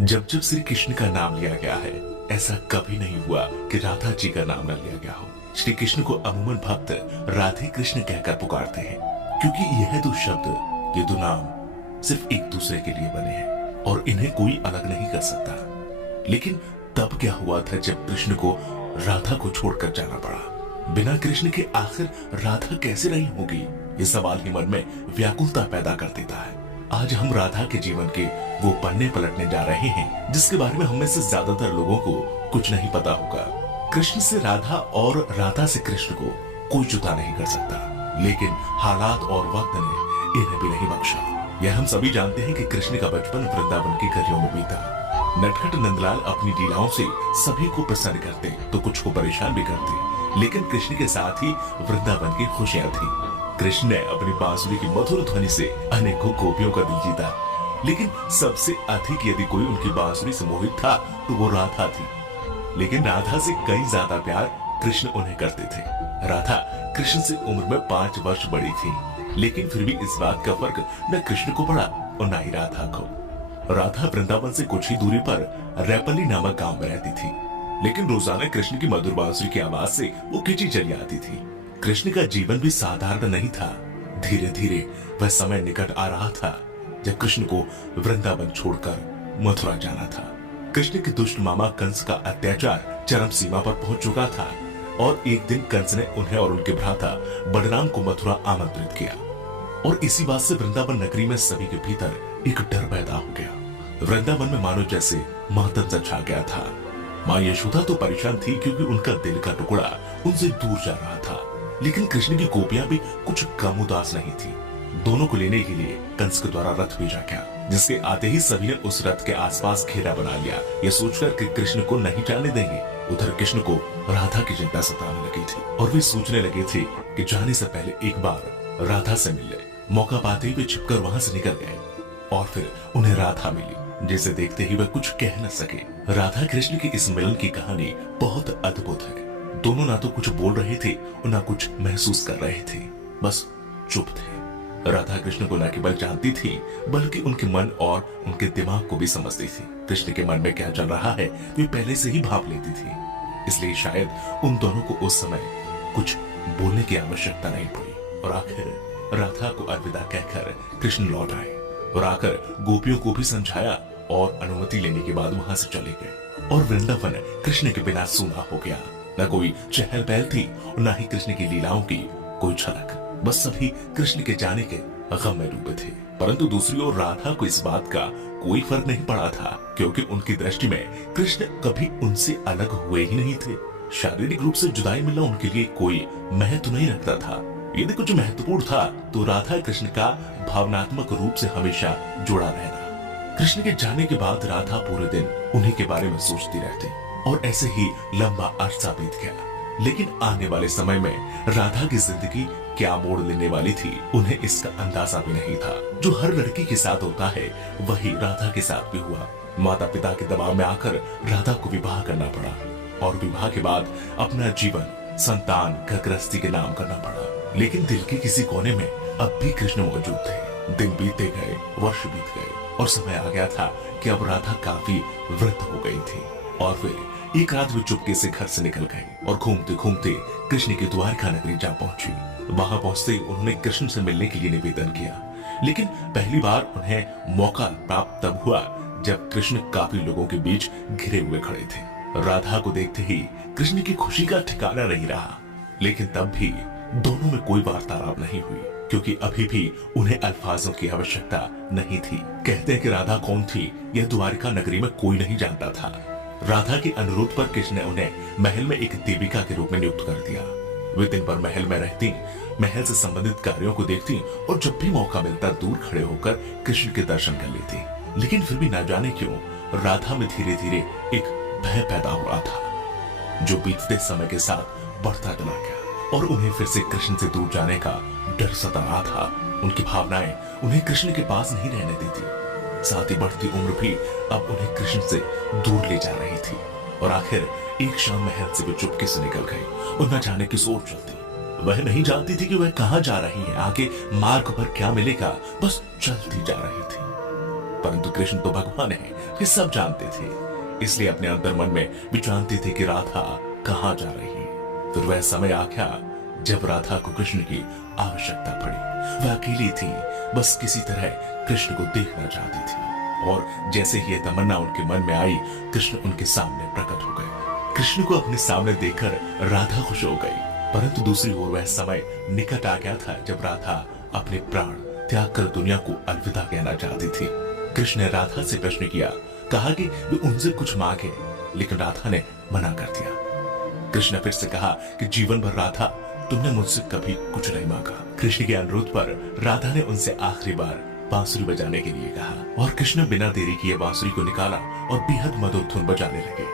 जब जब श्री कृष्ण का नाम लिया गया है, ऐसा कभी नहीं हुआ कि राधा जी का नाम न लिया गया हो। श्री कृष्ण को अमूमन भक्त राधे कृष्ण कहकर पुकारते हैं, क्योंकि यह दो शब्द, ये दो नाम सिर्फ एक दूसरे के लिए बने हैं और इन्हें कोई अलग नहीं कर सकता। लेकिन तब क्या हुआ था जब कृष्ण को राधा को छोड़कर जाना पड़ा? बिना कृष्ण के आखिर राधा कैसे रही होगी? ये सवाल ही मन में व्याकुलता पैदा कर देता है। आज हम राधा के जीवन के वो पन्ने पलटने जा रहे हैं जिसके बारे में हम में से ज्यादातर लोगों को कुछ नहीं पता होगा। कृष्ण से राधा और राधा से कृष्ण को कोई जुदा नहीं कर सकता, लेकिन हालात और वक्त ने इन्हें भी नहीं बख्शा। यह हम सभी जानते हैं कि कृष्ण का बचपन वृंदावन की गलियों में बीता। नटखट नंदलाल अपनी लीलाओं से सभी को प्रसन्न करते तो कुछ को परेशान भी करते, लेकिन कृष्ण के साथ ही वृंदावन की खुशियां थी। कृष्ण ने अपनी बांसुरी की मधुर ध्वनि से अनेकों गोपियों का दिल जीता, लेकिन सबसे अधिक यदि कोई उनकी बांसुरी से मोहित था तो वो राधा थी। लेकिन राधा से कई ज्यादा प्यार कृष्ण उन्हें करते थे। राधा कृष्ण से उम्र में 5 वर्ष बड़ी थी, लेकिन फिर भी इस बात का फर्क न कृष्ण को पड़ा और न ही राधा को। राधा वृंदावन से कुछ ही दूरी पर रैपली नामक गांव में रहती थी, लेकिन रोजाना कृष्ण की मधुर बांसुरी की आवाज से वो खिंची चली आती थी। कृष्ण का जीवन भी साधारण नहीं था। धीरे धीरे वह समय निकट आ रहा था जब कृष्ण को वृंदावन छोड़कर मथुरा जाना था। कृष्ण के दुष्ट मामा कंस का अत्याचार चरम सीमा पर पहुंच चुका था और एक दिन कंस ने उन्हें और उनके भ्राता बलराम को मथुरा आमंत्रित किया और इसी बात से वृंदावन नगरी में सभी के भीतर एक डर पैदा हो गया। वृंदावन में मानो जैसे मातम सा छा गया था। माँ यशोदा तो परेशान थी क्योंकि उनका दिल का टुकड़ा उनसे दूर जा रहा था, लेकिन कृष्ण की गोपियां भी कुछ कम उदास नहीं थी। दोनों को लेने के लिए कंस के द्वारा रथ भेजा गया, जिसके आते ही सभी ने उस रथ के आसपास घेरा बना लिया, ये सोचकर कि कृष्ण को नहीं जाने देंगे। उधर कृष्ण को राधा की चिंता सताने लगी थी और वे सोचने लगे थे कि जाने से पहले एक बार राधा से मिल ले। मौका पाते ही वे छिपकर वहां से निकल गए और फिर उन्हें राधा मिली, जिसे देखते ही वह कुछ कह न सके। राधा कृष्ण की इस मिलन की कहानी बहुत अद्भुत है। दोनों ना तो कुछ बोल रहे थे और ना कुछ महसूस कर रहे थे, बस चुप थे। राधा कृष्ण को न केवल जानती थी बल्कि उनके मन और उनके दिमाग को भी समझती थी। कृष्ण के मन में क्या चल रहा है वे पहले से ही भाप लेती थी, इसलिए शायद उन दोनों को उस समय कुछ बोलने की आवश्यकता नहीं पड़ी। और आखिर राधा को अलविदा कहकर कृष्ण लौट आए और आकर गोपियों को भी समझाया और अनुमति लेने के बाद वहां से चले गए। और वृंदावन कृष्ण के बिना सूना हो गया। न कोई चहल पहल थी और न ही कृष्ण की लीलाओं की कोई झलक। बस सभी कृष्ण के जाने के गम में डूबे थे। परंतु दूसरी ओर राधा को इस बात का कोई फर्क नहीं पड़ा था, क्योंकि उनकी दृष्टि में कृष्ण कभी उनसे अलग हुए ही नहीं थे। शारीरिक रूप से जुदाई मिलना उनके लिए कोई महत्व नहीं रखता था। यदि कुछ महत्वपूर्ण था तो राधा कृष्ण का भावनात्मक रूप से हमेशा जुड़ा रहना। कृष्ण के जाने के बाद राधा पूरे दिन उन्हीं के बारे में सोचती रहती और ऐसे ही लंबा अरसा बीत गया। लेकिन आने वाले समय में राधा की जिंदगी क्या मोड़ लेने वाली थी उन्हें इसका अंदाजा भी नहीं था। जो हर लड़की के साथ होता है वही राधा के साथ भी हुआ। माता पिता के दबाव में आकर राधा को विवाह करना पड़ा और विवाह के बाद अपना जीवन संतान गृहस्थी के नाम करना पड़ा। लेकिन दिल के किसी कोने में अब भी कृष्ण मौजूद थे। दिन बीतते गए, वर्ष बीत गए और समय आ गया था कि अब राधा काफी वृद्ध हो गई थी। और फिर एक रात वे चुपके से घर से निकल गए और घूमते घूमते कृष्ण की द्वारका नगरी जा पहुंची। वहां पहुंचते उन्होंने कृष्ण से मिलने के लिए निवेदन किया, लेकिन पहली बार उन्हें मौका प्राप्त तब हुआ जब कृष्ण काफी लोगों के बीच घिरे हुए खड़े थे। राधा को देखते ही कृष्ण की खुशी का ठिकाना नहीं रहा, लेकिन तब भी दोनों में कोई वार्तालाप नहीं हुई, क्योंकि अभी भी उन्हें अल्फाजों की आवश्यकता नहीं थी। कहते हैं कि राधा कौन थी यह द्वारका नगरी में कोई नहीं जानता था। राधा के अनुरोध पर कृष्ण ने उन्हें महल में एक देविका के रूप में नियुक्त कर दिया। वे दिन भर महल में रहती, महल से संबंधित कार्यों को देखती और जब भी मौका मिलता दूर खड़े होकर कृष्ण के दर्शन कर लेती। लेकिन फिर भी न जाने क्यों राधा में धीरे धीरे एक भय पैदा हो रहा था, जो बीतते समय के साथ बढ़ता चला गया और उन्हें फिर से कृष्ण से दूर जाने का डर सता रहा था। उनकी भावनाएं उन्हें कृष्ण के पास नहीं रहने देती। साथ ही बढ़ती उम्र भी अब उन्हें कृष्ण से दूर ले जा रही थी। और आखिर एक शाम महल से वे चुपके से निकल गई और न जाने किस ओर चलती। वह नहीं जानती थी कि वह कहां जा रही है, आगे मार्ग पर क्या मिलेगा, बस चलती जा रही थी। परंतु कृष्ण तो भगवान है, ये सब जानते थे। इसलिए अपने अंतर मन में भी जानते थे कि राधा कहाँ जा रही है। फिर वह समय आ गया जब राधा को कृष्ण की आवश्यकता पड़ी। वह अकेली थी, बस किसी तरह कृष्ण को देखना चाहती थी। और जैसे ही यह तमन्ना उनके मन में आई, कृष्ण उनके सामने प्रकट हो गए। कृष्ण को अपने सामने देखकर राधा खुश हो गई। परंतु दूसरी ओर वह समय निकट आ गया था जब राधा अपने प्राण त्याग कर दुनिया को अलविदा कहना चाहती थी। कृष्ण ने राधा से प्रश्न किया, कहा कि वे उनसे कुछ मांगे, लेकिन राधा ने मना कर दिया। कृष्ण ने फिर से कहा कि जीवन भर राधा तुमने मुझसे कभी कुछ नहीं मांगा। कृष्ण के अनुरोध पर राधा ने उनसे आखिरी बार बांसुरी बजाने के लिए कहा और कृष्ण बिना देरी किए बांसुरी को निकाला और बेहद मधुर धुन बजाने लगे।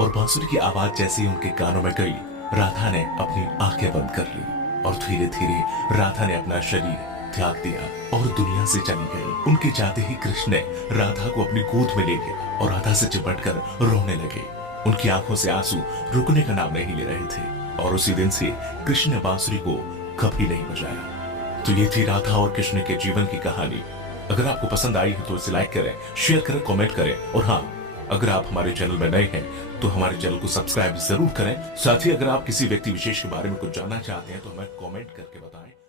और बांसुरी की आवाज जैसे ही उनके कानों में गई, राधा ने अपनी आंखें बंद कर ली और धीरे धीरे राधा ने अपना शरीर त्याग दिया और दुनिया से चली गई। उनके जाते ही कृष्ण ने राधा को अपनी गोद में ले लिया और राधा से चिपटकर रोने लगे। उनकी आंखों से आंसू रुकने का नाम नहीं ले रहे थे और उसी दिन से कृष्ण ने बांसुरी को कभी नहीं बजाया। तो ये थी राधा और कृष्ण के जीवन की कहानी। अगर आपको पसंद आई है तो इसे लाइक करें, शेयर करें, कमेंट करें और हाँ, अगर आप हमारे चैनल में नए हैं तो हमारे चैनल को सब्सक्राइब जरूर करें। साथ ही अगर आप किसी व्यक्ति विशेष के बारे में कुछ जानना चाहते हैं तो हमें कमेंट करके बताएं।